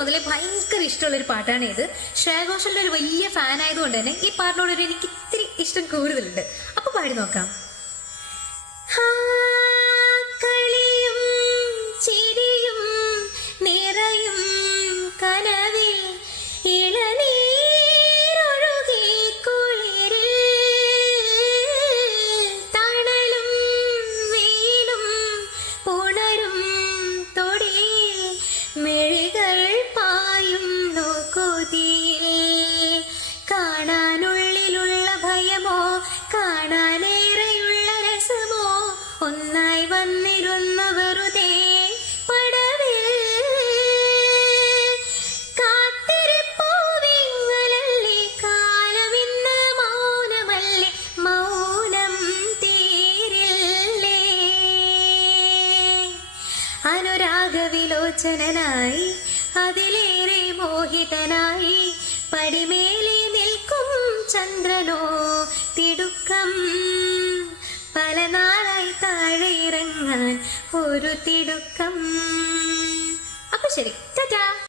മുതലേ ഭയങ്കര ഇഷ്ടമുള്ളൊരു പാട്ടാണ് ഇത്. ശ്രേയഘോഷന്റെ ഒരു വലിയ ഫാൻ ആയതുകൊണ്ട് തന്നെ ഈ പാട്ടിനോട് ഒരു എനിക്ക് ഇത്തിരി ഇഷ്ടം കൂടുതലുണ്ട്. അപ്പൊ പാടി നോക്കാം. കാണാനുള്ളിലുള്ള ഭയമോ കാണാനേറെയുള്ള രസമോ ഒന്നായി വന്നിരുന്ന വെറുതെ അനുരാഗ വിലോചനായി അതിലേറെ മോഹിതനായി പടിമേലെ നിൽക്കും ചന്ദ്രനോ തിടുക്കം. പല നാളായി താഴെ ഇറങ്ങാൻ ഒരു തിടുക്കം. അപ്പൊ ശരി. ടാറ്റാ.